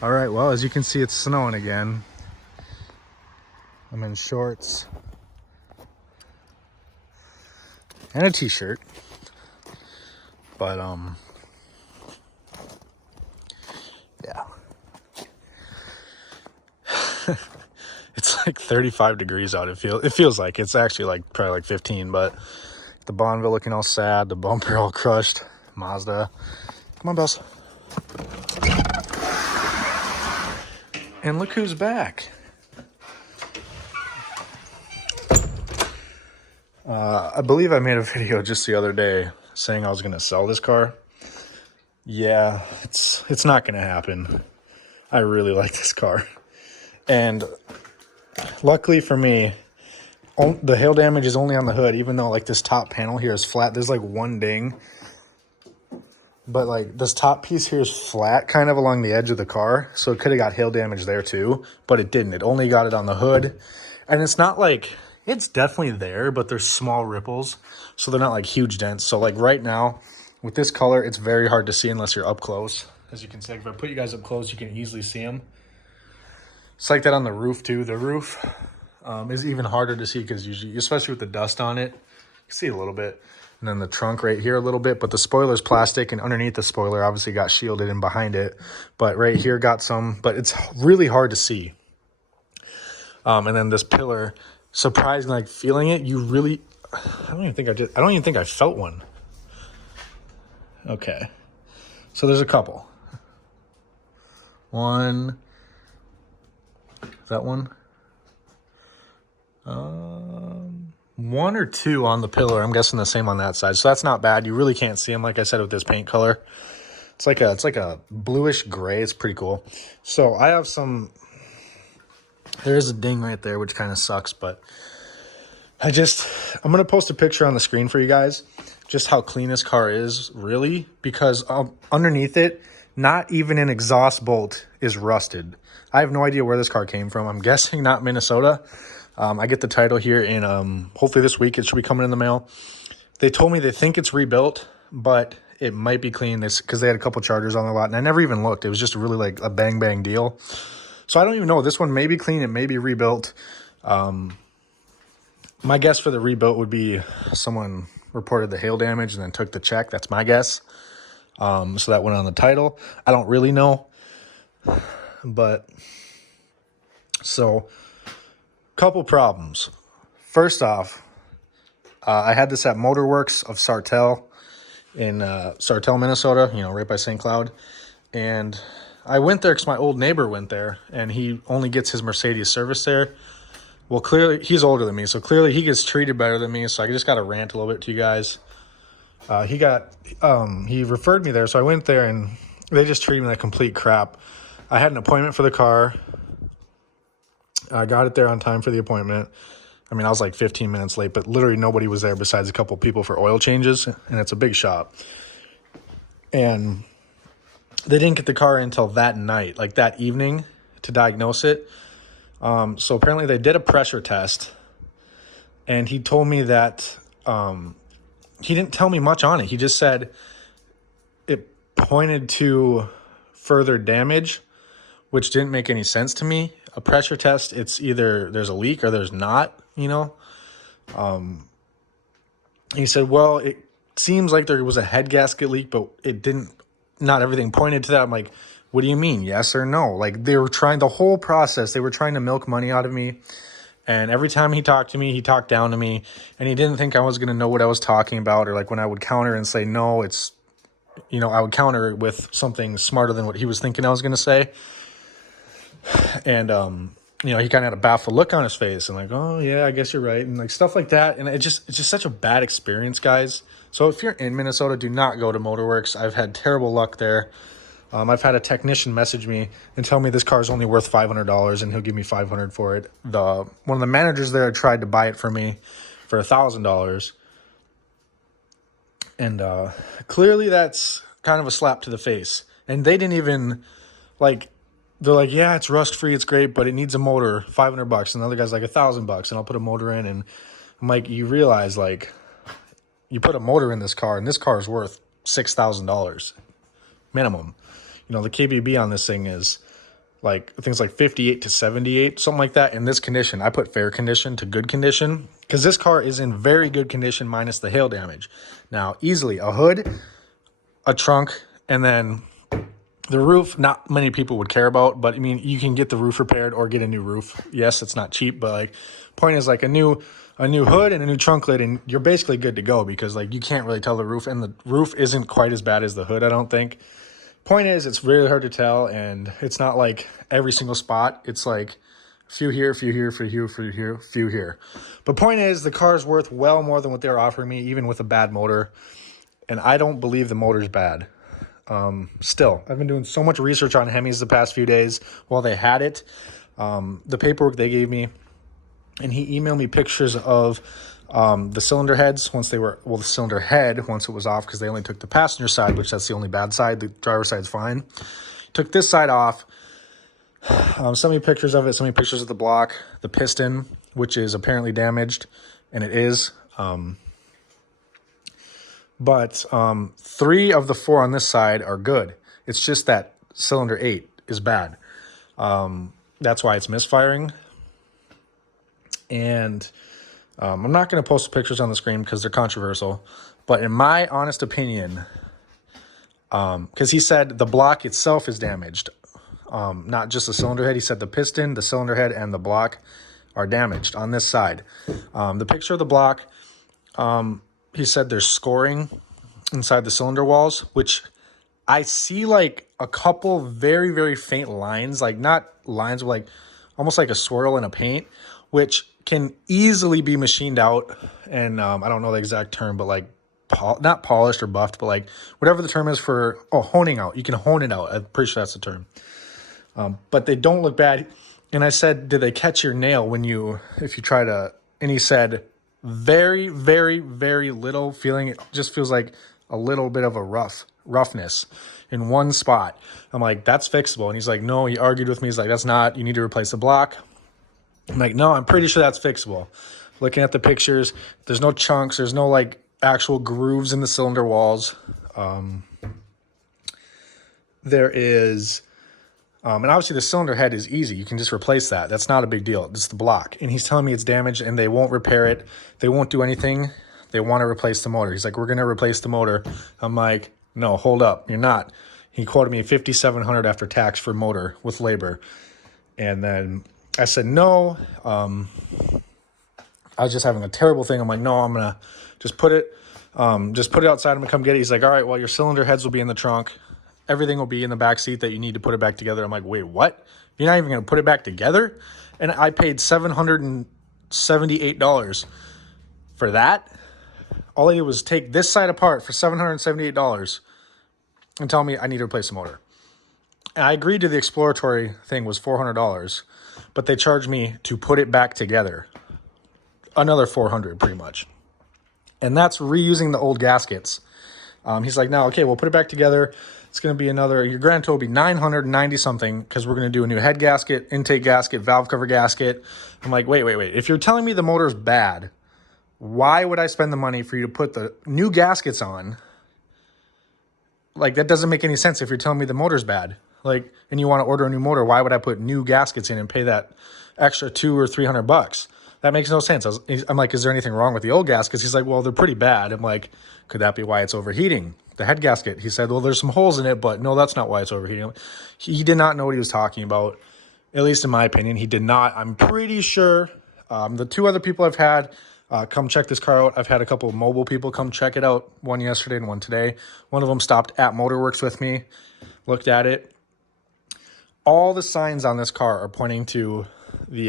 All right, well, as you can see, it's snowing again. I'm in shorts and a t-shirt, but yeah. It's like 35 degrees out. It feels like it's actually like probably like 15, but the Bonneville looking all sad, the bumper all crushed. Mazda, come on, Bells. And look who's back. I believe I made a video just the other day saying I was going to sell this car. Yeah, it's not going to happen. I really like this car. And luckily for me, the hail damage is only on the hood, even though like this top panel here is flat. There's like one ding. But like this top piece here is flat kind of along the edge of the car. So it could have got hail damage there too, but it didn't. It only got it on the hood. And it's not like, it's definitely there, but there's small ripples. So they're not like huge dents. So like right now with this color, it's very hard to see unless you're up close. As you can see, if I put you guys up close, you can easily see them. It's like that on the roof too. The roof is even harder to see because usually, especially with the dust on it, you can see a little bit. And then the trunk right here a little bit, but the spoiler's plastic, and underneath the spoiler obviously got shielded in behind it. But right here got some, but it's really hard to see. And then this pillar, surprisingly, like feeling it, you really, I don't even think I felt one. Okay. So there's a couple. One, is that one? One or two on the pillar. I'm guessing the same on that side. So that's not bad. You really can't see them, like I said, with this paint color. It's like a bluish gray. It's pretty cool. So I have some, there is a ding right there, which kind of sucks, but I'm going to post a picture on the screen for you guys, just how clean this car is, really, because underneath it, not even an exhaust bolt is rusted. I have no idea where this car came from. I'm guessing not Minnesota. I get the title here in, hopefully this week. It should be coming in the mail. They told me they think it's rebuilt, but it might be clean because they had a couple Chargers on the lot, and I never even looked. It was just really like a bang deal. So I don't even know. This one may be clean. It may be rebuilt. My guess for the rebuilt would be someone reported the hail damage and then took the check. That's my guess. So that went on the title. I don't really know. But so couple problems. First off, I had this at Motorworks of Sartell in Sartell, Minnesota, right by St. Cloud. And I went there because my old neighbor went there, and he only gets his Mercedes service there. Well, clearly, he's older than me, so clearly he gets treated better than me, so I just got to rant a little bit to you guys. He referred me there, so I went there, and they just treated me like complete crap. I had an appointment for the car. I got it there on time for the appointment. I mean, I was like 15 minutes late, but literally nobody was there besides a couple people for oil changes, and it's a big shop. And they didn't get the car until that night, like that evening, to diagnose it. So apparently they did a pressure test, and he told me that he didn't tell me much on it. He just said it pointed to further damage, which didn't make any sense to me. A pressure test, it's either there's a leak or there's not, He said, well, it seems like there was a head gasket leak, but it didn't, not everything pointed to that. I'm like, what do you mean? Yes or no? Like they were trying the whole process. They were trying to milk money out of me. And every time he talked to me, he talked down to me, and he didn't think I was going to know what I was talking about. Or like when I would counter and say, no, it's, I would counter with something smarter than what he was thinking I was going to say. And, he kind of had a baffled look on his face and like, oh yeah, I guess you're right. And like stuff like that. And it's just such a bad experience, guys. So if you're in Minnesota, do not go to Motorworks. I've had terrible luck there. I've had a technician message me and tell me this car is only worth $500 and he'll give me $500 for it. One of the managers there tried to buy it for me for $1,000. And clearly that's kind of a slap to the face. And they didn't even they're like, yeah, it's rust free, it's great, but it needs a motor, $500. And the other guy's like $1,000, and I'll put a motor in. And I'm like, you realize you put a motor in this car, and this car is worth $6,000 minimum. The KBB on this thing is like things like 58 to 78, something like that. In this condition, I put fair condition to good condition because this car is in very good condition minus the hail damage. Now, easily a hood, a trunk, and then the roof, not many people would care about, but I mean, you can get the roof repaired or get a new roof. Yes, it's not cheap, but like, point is like a new hood and a new trunk lid, and you're basically good to go because like you can't really tell the roof, and the roof isn't quite as bad as the hood, I don't think. Point is, it's really hard to tell, and it's not like every single spot. It's like a few here, a few here, a few here, a few here, a few here. But point is, the car is worth well more than what they're offering me, even with a bad motor. And I don't believe the motor's bad. Still, I've been doing so much research on Hemis the past few days while they had it. The paperwork they gave me, and he emailed me pictures of the cylinder heads once they were, well, the cylinder head once it was off because they only took the passenger side, which that's the only bad side. The driver's side's fine. Took this side off. Sent me pictures of it. Sent me pictures of the block, the piston, which is apparently damaged, and it is. But 3 of the 4 on this side are good. It's just that cylinder 8 is bad. That's why it's misfiring. And I'm not going to post the pictures on the screen because they're controversial. But in my honest opinion, because he said the block itself is damaged, not just the cylinder head. He said the piston, the cylinder head, and the block are damaged on this side. The picture of the block, he said there's scoring inside the cylinder walls, which I see like a couple very, very faint lines, like not lines, but like almost like a swirl in a paint, which can easily be machined out. And I don't know the exact term, but like not polished or buffed, but like whatever the term is for, honing out. You can hone it out. I'm pretty sure that's the term. But they don't look bad. And I said, did they catch your nail when if you try to, and he said, very, very, very little feeling. It just feels like a little bit of a roughness in one spot. I'm like, that's fixable. And he's like, no, he argued with me. He's like, that's not, you need to replace the block. I'm like, no, I'm pretty sure that's fixable. Looking at the pictures, there's no chunks. There's no like actual grooves in the cylinder walls. There is, and obviously the cylinder head is easy. You can just replace that. That's not a big deal. It's the block. And he's telling me it's damaged and they won't repair it. They won't do anything. They want to replace the motor. He's like, we're going to replace the motor. I'm like, no, hold up. You're not. He quoted me $5,700 after tax for motor with labor. And then I said, no. I was just having a terrible thing. I'm like, no, I'm going to just put it outside. I'm going to come get it. He's like, all right, well, your cylinder heads will be in the trunk. Everything will be in the back seat that you need to put it back together. I'm like, wait, what? You're not even going to put it back together? And I paid $778 for that. All I did was take this side apart for $778 and tell me I need to replace the motor. And I agreed to the exploratory thing was $400, but they charged me to put it back together. Another $400 pretty much. And that's reusing the old gaskets. He's like, no, okay, we'll put it back together. It's going to be your grand total will be $990 something because we're going to do a new head gasket, intake gasket, valve cover gasket. I'm like, wait. If you're telling me the motor's bad, why would I spend the money for you to put the new gaskets on? Like, that doesn't make any sense if you're telling me the motor's bad. Like, and you want to order a new motor, why would I put new gaskets in and pay that extra $200 or $300? That makes no sense. I'm like, is there anything wrong with the old gaskets? He's like, well, they're pretty bad. I'm like, could that be why it's overheating? The head gasket. He said, well, there's some holes in it, but no, that's not why it's overheating. He did not know what he was talking about. At least in my opinion, he did not. I'm pretty sure the 2 other people I've had come check this car out. I've had a couple of mobile people come check it out. One yesterday and one today. One of them stopped at Motorworks with me, looked at it. All the signs on this car are pointing to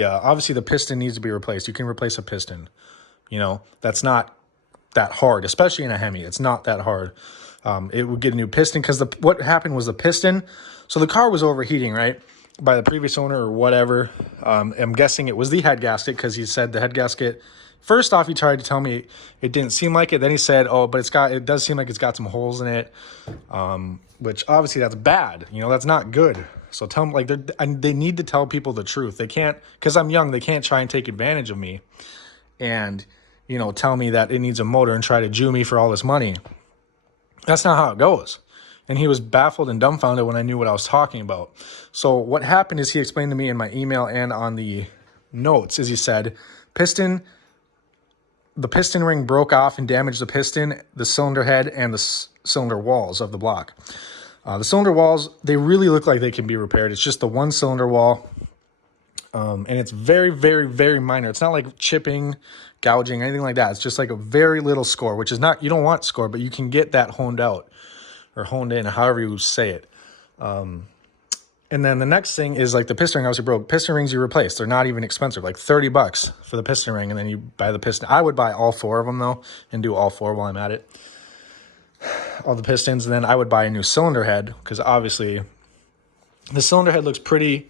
obviously the piston needs to be replaced. You can replace a piston. That's not that hard, especially in a Hemi. It's not that hard. It would get a new piston because what happened was the piston. So the car was overheating, right, by the previous owner or whatever. I'm guessing it was the head gasket because he said the head gasket. First off, he tried to tell me it didn't seem like it. Then he said, oh, but it does seem like it's got some holes in it, which obviously that's bad. That's not good. So tell them, like, they need to tell people the truth. They can't, because I'm young, they can't try and take advantage of me and, tell me that it needs a motor and try to Jew me for all this money. That's not how it goes. And he was baffled and dumbfounded when I knew what I was talking about. So what happened is he explained to me in my email and on the notes, is he said, the piston ring broke off and damaged the piston, the cylinder head, and the cylinder walls of the block. The cylinder walls, they really look like they can be repaired. It's just the one cylinder wall. And it's very, very, very minor. It's not like chipping, gouging, anything like that. It's just like a very little score, which is not, you don't want score, but you can get that honed out or honed in, or however you say it. And then the next thing is like the piston ring obviously broke. Piston rings you replace. They're not even expensive, like $30 for the piston ring. And then you buy the piston. I would buy all 4 of them though and do all 4 while I'm at it. All the pistons. And then I would buy a new cylinder head because obviously the cylinder head looks pretty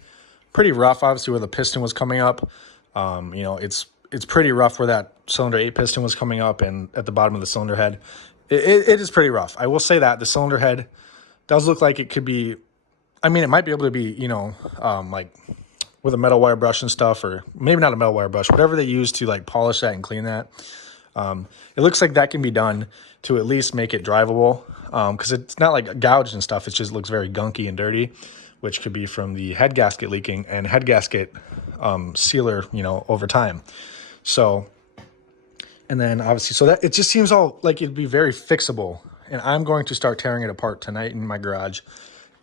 rough, obviously, where the piston was coming up. You know, it's pretty rough where that cylinder 8 piston was coming up and at the bottom of the cylinder head. It is pretty rough. I will say that. The cylinder head does look like it could be, I mean, it might be able to be, you know, like with a metal wire brush and stuff, or maybe not a metal wire brush, whatever they use to like polish that and clean that. It looks like that can be done to at least make it drivable, because it's not like gouged and stuff. It just looks very gunky and dirty, which could be from the head gasket leaking and head gasket sealer, you know, over time. So, and then obviously, so that it just seems all like it'd be very fixable. And I'm going to start tearing it apart tonight in my garage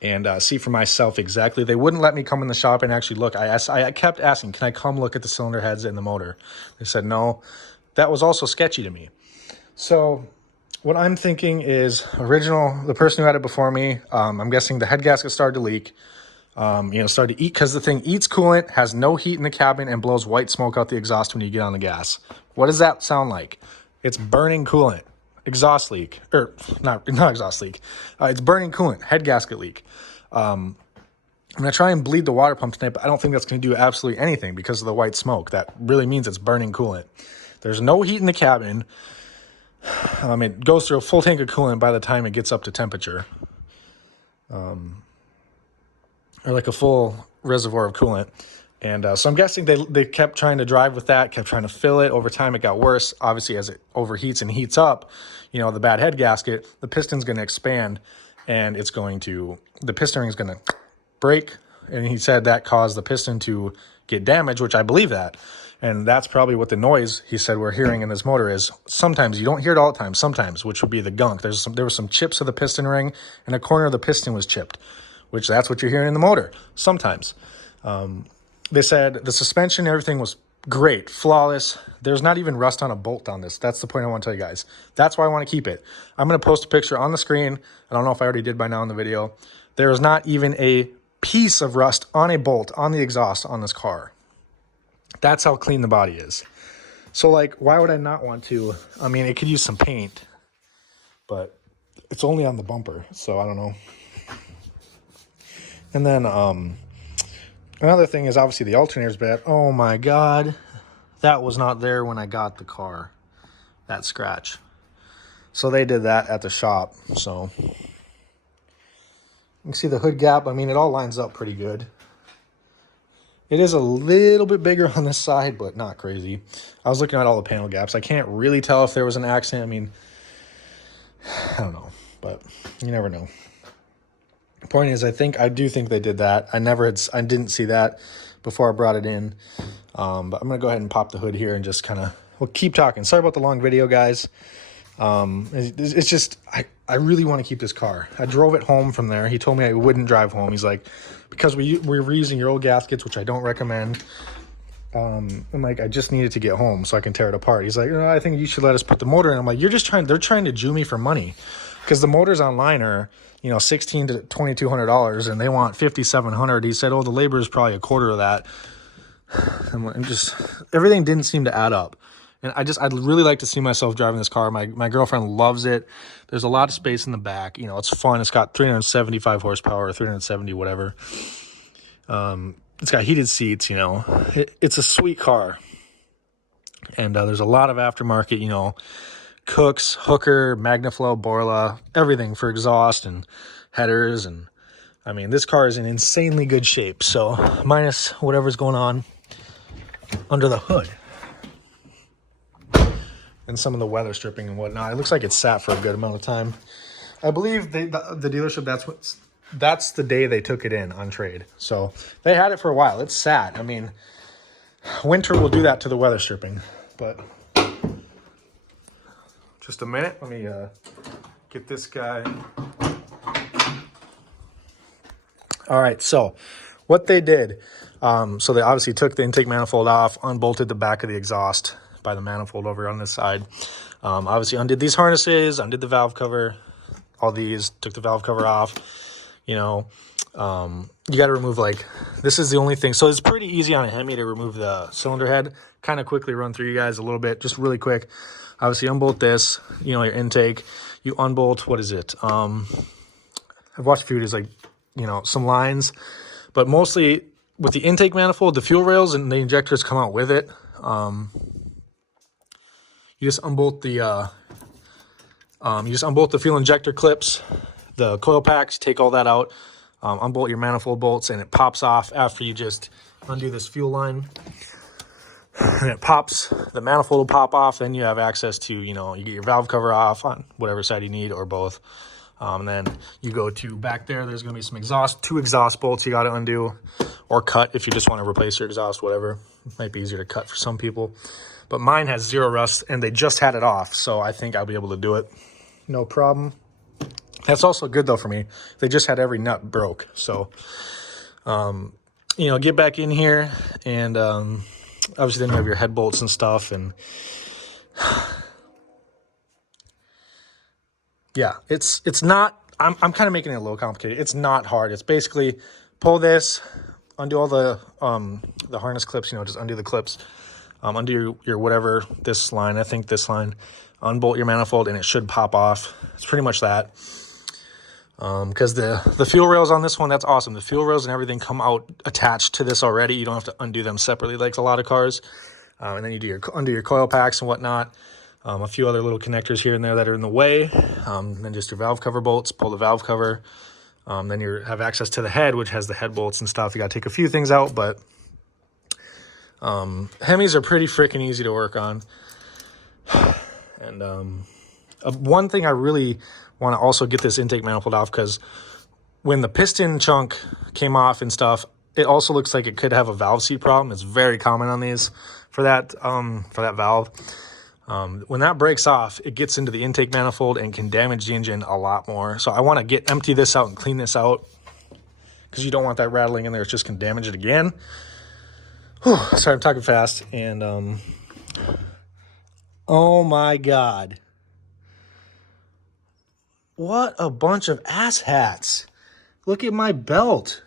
and see for myself exactly. They wouldn't let me come in the shop and actually look. I kept asking, can I come look at the cylinder heads and the motor? They said no. That was also sketchy to me. So what I'm thinking is the person who had it before me, I'm guessing the head gasket started to leak, you know, started to eat, because the thing eats coolant, has no heat in the cabin, and blows white smoke out the exhaust when you get on the gas. What does that sound like? It's burning coolant. Exhaust leak, or not exhaust leak. It's burning coolant, head gasket leak. I'm going to try and bleed the water pump tonight, but I don't think that's going to do absolutely anything because of the white smoke. That really means it's burning coolant. There's no heat in the cabin. It goes through a full tank of coolant by the time it gets up to temperature. Or like a full reservoir of coolant. And so I'm guessing they kept trying to drive with that, kept trying to fill it. Over time, it got worse. Obviously, as it overheats and heats up, you know, the bad head gasket, the piston's going to expand, and the piston ring is going to break. And he said that caused the piston to get damaged, which I believe that. And that's probably what the noise he said we're hearing in this motor is. Sometimes, you don't hear it all the time, sometimes, which would be the gunk. There were some chips of the piston ring, and a corner of the piston was chipped, which that's what you're hearing in the motor, sometimes. They said the suspension, everything was great, flawless. There's not even rust on a bolt on this. That's the point I want to tell you guys. That's why I want to keep it. I'm going to post a picture on the screen. I don't know if I already did by now in the video. There is not even a piece of rust on a bolt on the exhaust on this car. That's how clean the body is. So, like, why would I not want to? I mean, it could use some paint, but it's only on the bumper, so I don't know. And then, another thing is obviously the alternator's bad. Oh my God. That was not there when I got the car. That scratch. So they did that at the shop. So you can see the hood gap. I mean, it all lines up pretty good. It is a little bit bigger on this side, but not crazy. I was looking at all the panel gaps. I can't really tell if there was an accident. I mean, I don't know, but you never know. Point is, I do think they did that. I didn't see that before I brought it in. But I'm going to go ahead and pop the hood here and just kind of, we'll keep talking. Sorry about the long video, guys. It's just, I really want to keep this car. I drove it home from there. He told me I wouldn't drive home. He's like, because we're reusing your old gaskets, which I don't recommend. I'm like, I just needed to get home so I can tear it apart. He's like, I think you should let us put the motor in. I'm like, they're trying to Jew me for money. Because the motors online are, you know, $1,600 to $2,200, and they want $5,700. He said, the labor is probably a quarter of that. I'm just, everything didn't seem to add up. And I'd really like to see myself driving this car. My girlfriend loves it. There's a lot of space in the back. You know, it's fun. It's got 375 horsepower, or 370, whatever. It's got heated seats, you know. It's a sweet car. And there's a lot of aftermarket, you know, Cooks, Hooker, Magnaflow, Borla, everything for exhaust and headers. And I mean, this car is in insanely good shape. So minus whatever's going on under the hood and some of the weather stripping and whatnot. It looks like it's sat for a good amount of time. I believe the dealership, that's the day they took it in on trade. So they had it for a while. It's sat. I mean, winter will do that to the weather stripping. But just a minute. Let me get this guy. All right. So what they did, so they obviously took the intake manifold off, unbolted the back of the exhaust by the manifold over on this side. Obviously undid these harnesses, undid the valve cover, all these, took the valve cover off. You know, you got to remove, like, this is the only thing. So it's pretty easy on a Hemi to remove the cylinder head. Kind of quickly run through you guys a little bit, just really quick. Obviously unbolt this, you know, your intake. You unbolt, what is it? I've watched a few, it's like, you know, some lines, but mostly with the intake manifold, the fuel rails and the injectors come out with it. You just unbolt the fuel injector clips, the coil packs, take all that out, unbolt your manifold bolts, and it pops off after you just undo this fuel line. And it pops, the manifold will pop off, then you have access to, you know, you get your valve cover off on whatever side you need or both. And then you go to back there, there's going to be some two exhaust bolts you got to undo or cut if you just want to replace your exhaust, whatever. It might be easier to cut for some people. But mine has zero rust, and they just had it off, so I think I'll be able to do it. No problem. That's also good, though, for me. They just had every nut broke. So, you know, get back in here, and obviously then you have your head bolts and stuff, and yeah, it's not, I'm kind of making it a little complicated. It's not hard. It's basically pull this, undo all the harness clips, you know, just undo the clips, undo your whatever, this line, I think this line, unbolt your manifold, and it should pop off. It's pretty much that. Because the fuel rails on this one, that's awesome. The fuel rails and everything come out attached to this already. You don't have to undo them separately like a lot of cars. And then you undo your coil packs and whatnot. A few other little connectors here and there that are in the way. Then just your valve cover bolts, pull the valve cover. Then you have access to the head, which has the head bolts and stuff. You got to take a few things out, but Hemis are pretty freaking easy to work on. And one thing I really want to also get this intake manifold off, because when the piston chunk came off and stuff, it also looks like it could have a valve seat problem. It's very common on these for that valve. When that breaks off, it gets into the intake manifold and can damage the engine a lot more. So I want to empty this out and clean this out, because you don't want that rattling in there. It's just going to damage it again. Whew, sorry, I'm talking fast. And oh my God. What a bunch of asshats. Look at my belt.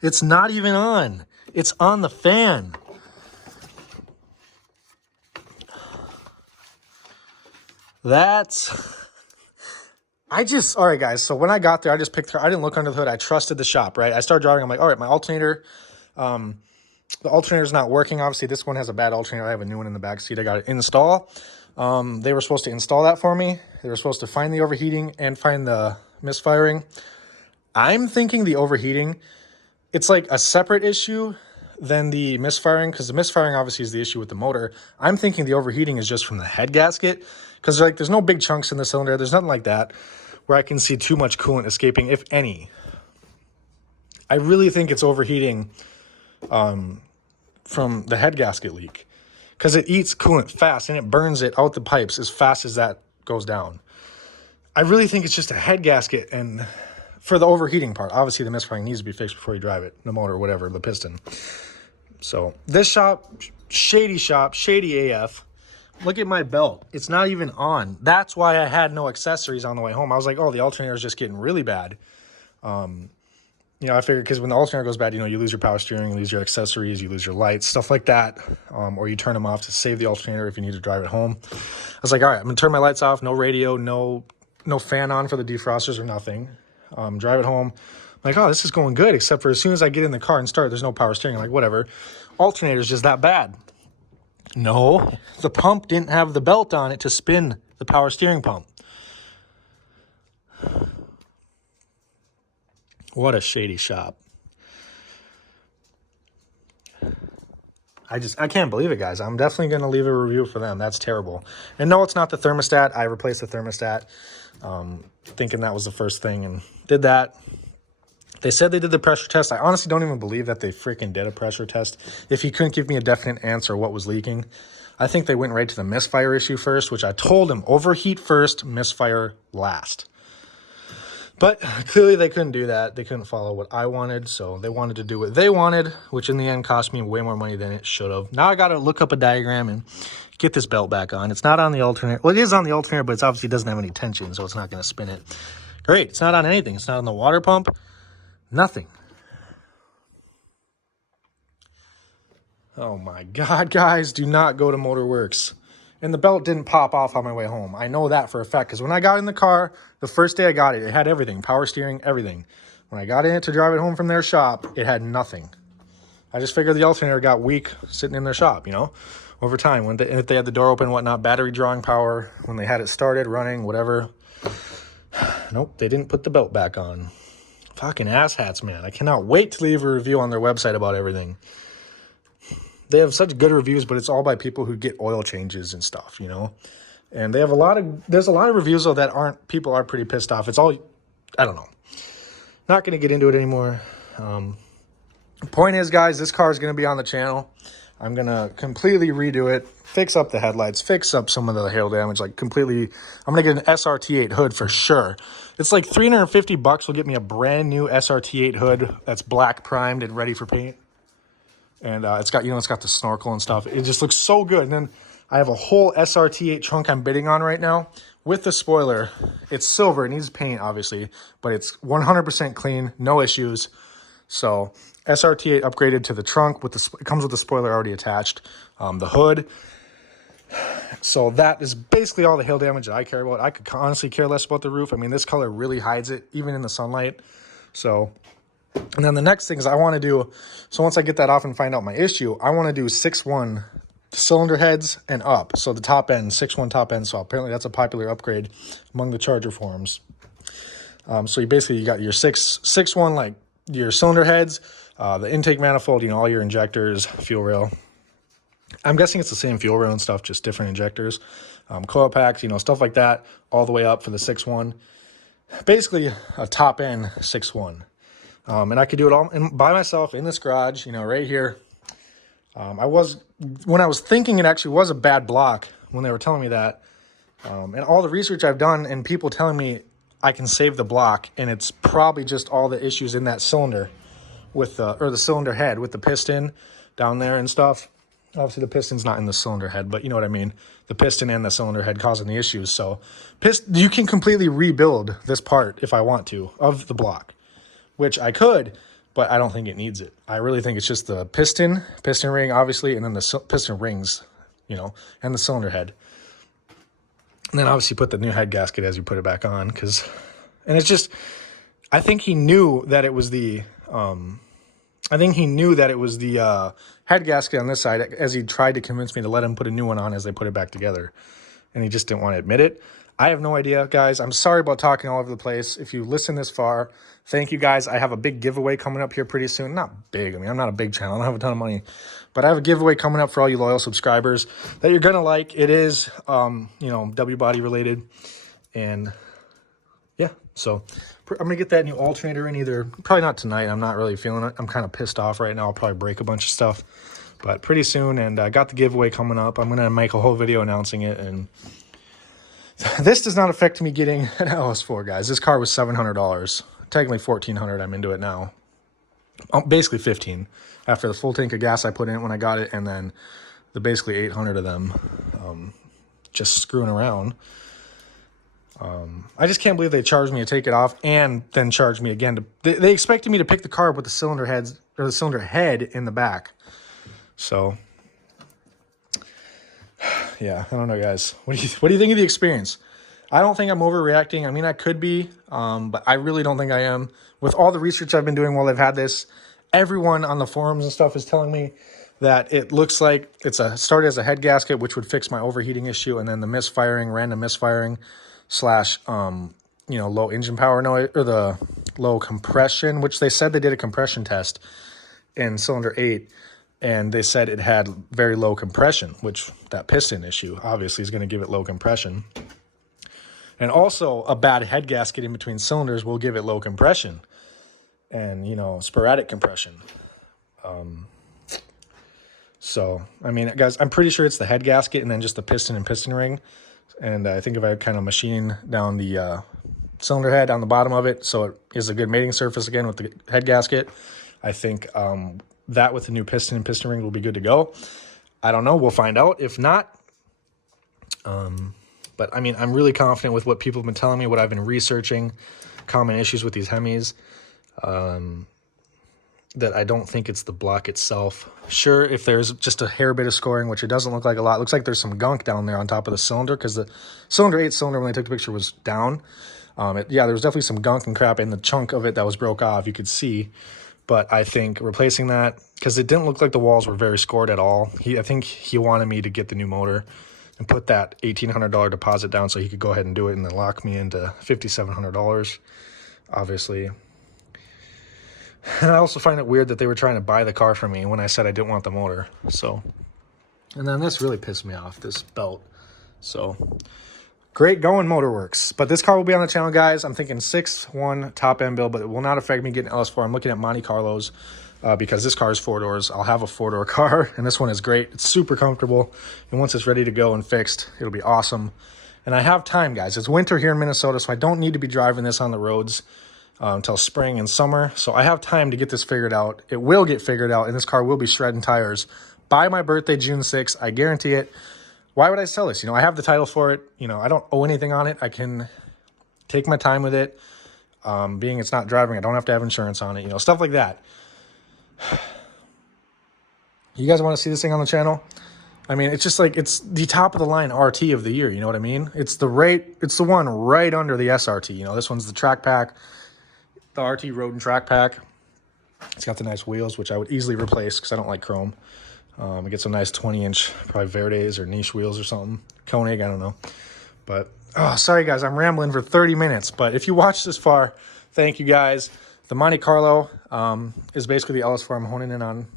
It's not even on. It's on the fan. All right, guys. So when I got there, I just picked her. I didn't look under the hood. I trusted the shop, right? I started driving. I'm like, all right, my alternator, the alternator's not working. Obviously, this one has a bad alternator. I have a new one in the back seat. I got to install. They were supposed to install that for me. They were supposed to find the overheating and find the misfiring. I'm thinking the overheating, it's like a separate issue than the misfiring, because the misfiring obviously is the issue with the motor. I'm thinking the overheating is just from the head gasket, because there's no big chunks in the cylinder. There's nothing like that where I can see too much coolant escaping, if any. I really think it's overheating from the head gasket leak, because it eats coolant fast and it burns it out the pipes as fast as that goes down. I really think it's just a head gasket, and for the overheating part, obviously the misfiring needs to be fixed before you drive it, the motor, whatever, the piston. So this shop, shady AF. Look at my belt. It's not even on. That's why I had no accessories on the way home. I was like, oh, the alternator is just getting really bad. You know, I figured, because when the alternator goes bad, you know, you lose your power steering, you lose your accessories, you lose your lights, stuff like that. Or you turn them off to save the alternator if you need to drive it home. I was like, all right, I'm going to turn my lights off, no radio, no fan on for the defrosters or nothing. Drive it home. I'm like, oh, this is going good, except for as soon as I get in the car and start, there's no power steering. I'm like, whatever. Alternator's just that bad. No, the pump didn't have the belt on it to spin the power steering pump. What a shady shop. I can't believe it, guys. I'm definitely going to leave a review for them. That's terrible. And no, it's not the thermostat. I replaced the thermostat. thinking that was the first thing, and did that. They said they did the pressure test. I honestly don't even believe that they freaking did a pressure test. If he couldn't give me a definite answer what was leaking, I think they went right to the misfire issue first, which I told him, overheat first, misfire last. But clearly they couldn't do that. They couldn't follow what I wanted, so they wanted to do what they wanted, which in the end cost me way more money than it should have. Now I got to look up a diagram and get this belt back on. It's not on the alternator. Well, it is on the alternator, but it obviously doesn't have any tension, so it's not going to spin it. Great. It's not on anything. It's not on the water pump. Nothing. Oh my God, guys, do not go to Motorworks. And the belt didn't pop off on my way home. I know that for a fact, because when I got in the car, the first day I got it, it had everything, power steering, everything. When I got in it to drive it home from their shop, it had nothing. I just figured the alternator got weak sitting in their shop, you know, over time. If they had the door open and whatnot, battery drawing power, when they had it started, running, whatever. Nope, they didn't put the belt back on. Fucking asshats, man. I cannot wait to leave a review on their website about everything. They have such good reviews, but it's all by people who get oil changes and stuff, you know? And they have there's a lot of reviews, though, that people are pretty pissed off. It's all, I don't know. Not going to get into it anymore. Point is, guys, this car is going to be on the channel. I'm going to completely redo it, fix up the headlights, fix up some of the hail damage, like completely. I'm going to get an SRT8 hood for sure. It's like $350 will get me a brand new SRT8 hood that's black primed and ready for paint. And it's got, it's got the snorkel and stuff. It just looks so good. And then I have a whole SRT8 trunk I'm bidding on right now with the spoiler. It's silver. It needs paint, obviously, but it's 100% clean, no issues. So SRT8 upgraded to the trunk with it comes with the spoiler already attached, the hood. So that is basically all the hail damage that I care about. I could honestly care less about the roof. I mean, this color really hides it, even in the sunlight. So, and then the next thing is I want to do, so once I get that off and find out my issue, I want to do 6.1 cylinder heads and up. So the top end, 6.1 top end. So apparently that's a popular upgrade among the Charger forums. So you got your 6.1, like your cylinder heads, the intake manifold, all your injectors, fuel rail. I'm guessing it's the same fuel rail and stuff, just different injectors, coil packs, stuff like that, all the way up for the 6.1. Basically a top end 6.1. And I could do it all by myself in this garage, right here. When I was thinking it actually was a bad block when they were telling me that, and all the research I've done and people telling me I can save the block, and it's probably just all the issues in that cylinder with the cylinder head with the piston down there and stuff. Obviously the piston's not in the cylinder head, but you know what I mean. The piston and the cylinder head causing the issues. So you can completely rebuild this part if I want to of the block, which I could, but I don't think it needs it. I really think it's just the piston ring, obviously, and then the piston rings, and the cylinder head. And then obviously put the new head gasket as you put it back on, and it's just, I think he knew that it was the, head gasket on this side, as he tried to convince me to let him put a new one on as they put it back together. And he just didn't want to admit it. I have no idea, guys. I'm sorry about talking all over the place. If you listen this far, thank you, guys. I have a big giveaway coming up here pretty soon. Not big. I mean, I'm not a big channel. I don't have a ton of money. But I have a giveaway coming up for all you loyal subscribers that you're going to like. It is, W-body related. And, yeah. So, I'm going to get that new alternator in probably not tonight. I'm not really feeling it. I'm kind of pissed off right now. I'll probably break a bunch of stuff. But pretty soon. And I got the giveaway coming up. I'm going to make a whole video announcing it. And this does not affect me getting an LS4, guys. This car was $700. Technically $1,400. I'm into it now. Basically $1,500 after the full tank of gas I put in it when I got it, and then the basically $800 of them just screwing around. I just can't believe they charged me to take it off and then charged me again. They expected me to pick the car up with the cylinder heads or the cylinder head in the back. So. Yeah, I don't know, guys. What do you think of the experience? I don't think I'm overreacting. I mean, I could be, but I really don't think I am. With all the research I've been doing while I've had this, everyone on the forums and stuff is telling me that it looks like started as a head gasket, which would fix my overheating issue, and then the random misfiring / low engine power noise, or the low compression, which they said they did a compression test in cylinder 8. And they said it had very low compression, which that piston issue obviously is going to give it low compression. And also a bad head gasket in between cylinders will give it low compression and, you know, sporadic compression. So, I mean, guys, I'm pretty sure it's the head gasket and then just the piston and piston ring. And I think if I kind of machine down the cylinder head on the bottom of it, so it is a good mating surface again with the head gasket, I think that with the new piston and piston ring will be good to go. I don't know. We'll find out. If not, but I mean, I'm really confident with what people have been telling me, what I've been researching, common issues with these Hemis, that I don't think it's the block itself. Sure, if there's just a hair bit of scoring, which it doesn't look like a lot, it looks like there's some gunk down there on top of the cylinder, because the cylinder 8 cylinder, when I took the picture, was down. Yeah, there was definitely some gunk and crap in the chunk of it that was broke off, you could see. But I think replacing that, because it didn't look like the walls were very scored at all. I think he wanted me to get the new motor and put that $1,800 deposit down so he could go ahead and do it and then lock me into $5,700, obviously. And I also find it weird that they were trying to buy the car from me when I said I didn't want the motor. So, and then this really pissed me off, this belt. So, great going, Motorworks. But this car will be on the channel, guys. I'm thinking 6.1 top end build, but it will not affect me getting LS4. I'm looking at Monte Carlos because this car is 4 doors. I'll have a 4-door car, and this one is great. It's super comfortable, and once it's ready to go and fixed, it'll be awesome. And I have time, guys. It's winter here in Minnesota, so I don't need to be driving this on the roads until spring and summer. So I have time to get this figured out. It will get figured out, and this car will be shredding tires by my birthday, June 6th. I guarantee it. Why would I sell this? You know, I have the title for it. You know, I don't owe anything on it. I can take my time with it. Being it's not driving, I don't have to have insurance on it. You know, stuff like that. You guys want to see this thing on the channel? I mean, it's just like, it's the top of the line RT of the year. You know what I mean? It's the one right under the SRT. You know, this one's the track pack, the RT Road and Track Pack. It's got the nice wheels, which I would easily replace because I don't like chrome. I get some nice 20-inch, probably Verdes or niche wheels or something. Koenig, I don't know. But, oh, sorry, guys. I'm rambling for 30 minutes. But if you watched this far, thank you, guys. The Monte Carlo is basically the LS4 I'm honing in on.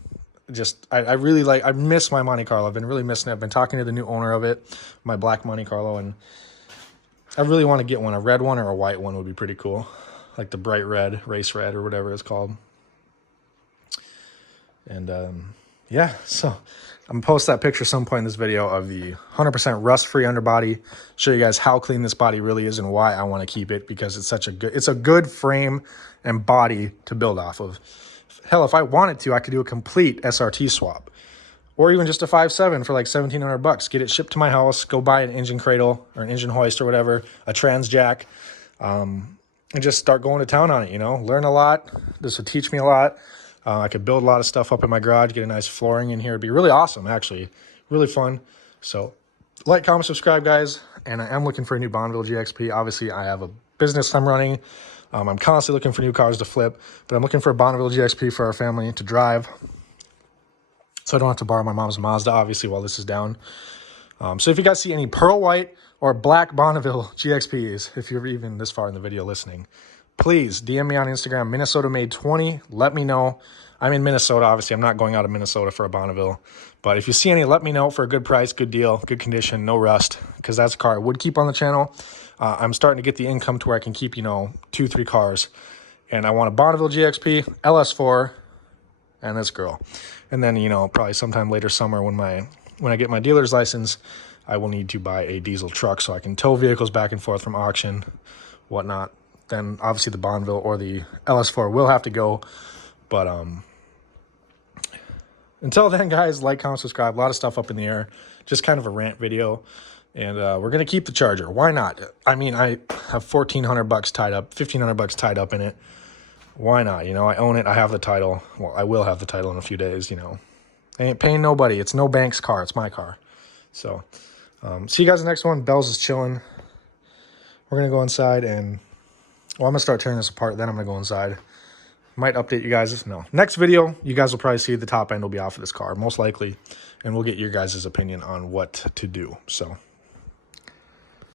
Just, I really like, I miss my Monte Carlo. I've been really missing it. I've been talking to the new owner of it, my black Monte Carlo, and I really want to get one. A red one or a white one would be pretty cool. Like the bright red, race red, or whatever it's called. And, yeah, so I'm going to post that picture some point in this video of the 100% rust-free underbody, show you guys how clean this body really is and why I want to keep it, because it's such a good, it's a good frame and body to build off of. Hell, if I wanted to, I could do a complete SRT swap, or even just a 5.7 for like 1,700 bucks. Get it shipped to my house, go buy an engine cradle or an engine hoist or whatever, a trans jack, and just start going to town on it, you know, learn a lot. This would teach me a lot. I could build a lot of stuff up in my garage, get a nice flooring in here. It'd be really awesome, actually. Really fun. So, like, comment, subscribe, guys. And I am looking for a new Bonneville GXP. Obviously, I have a business I'm running. I'm constantly looking for new cars to flip. But I'm looking for a Bonneville GXP for our family to drive, so I don't have to borrow my mom's Mazda, obviously, while this is down. So if you guys see any pearl white or black Bonneville GXPs, if you're even this far in the video listening, please DM me on Instagram, Minnesota Made 20. Let me know. I'm in Minnesota, obviously. I'm not going out of Minnesota for a Bonneville. But if you see any, let me know for a good price, good deal, good condition, no rust, because that's a car I would keep on the channel. I'm starting to get the income to where I can keep, you know, 2-3 cars. And I want a Bonneville GXP, LS4, and this girl. And then, you know, probably sometime later summer when I get my dealer's license, I will need to buy a diesel truck so I can tow vehicles back and forth from auction, whatnot. Then obviously the Bonneville or the LS4 will have to go. But until then, guys, like, comment, subscribe. A lot of stuff up in the air. Just kind of a rant video. And we're going to keep the Charger. Why not? I mean, I have $1,400 tied up, $1,500 tied up in it. Why not? You know, I own it. I have the title. Well, I will have the title in a few days, you know. I ain't paying nobody. It's no bank's car. It's my car. So, see you guys in the next one. Bells is chilling. We're going to go inside and, well, I'm going to start tearing this apart. Then I'm going to go inside. Might update you guys. No. Next video, you guys will probably see the top end will be off of this car, most likely. And we'll get your guys' opinion on what to do. So.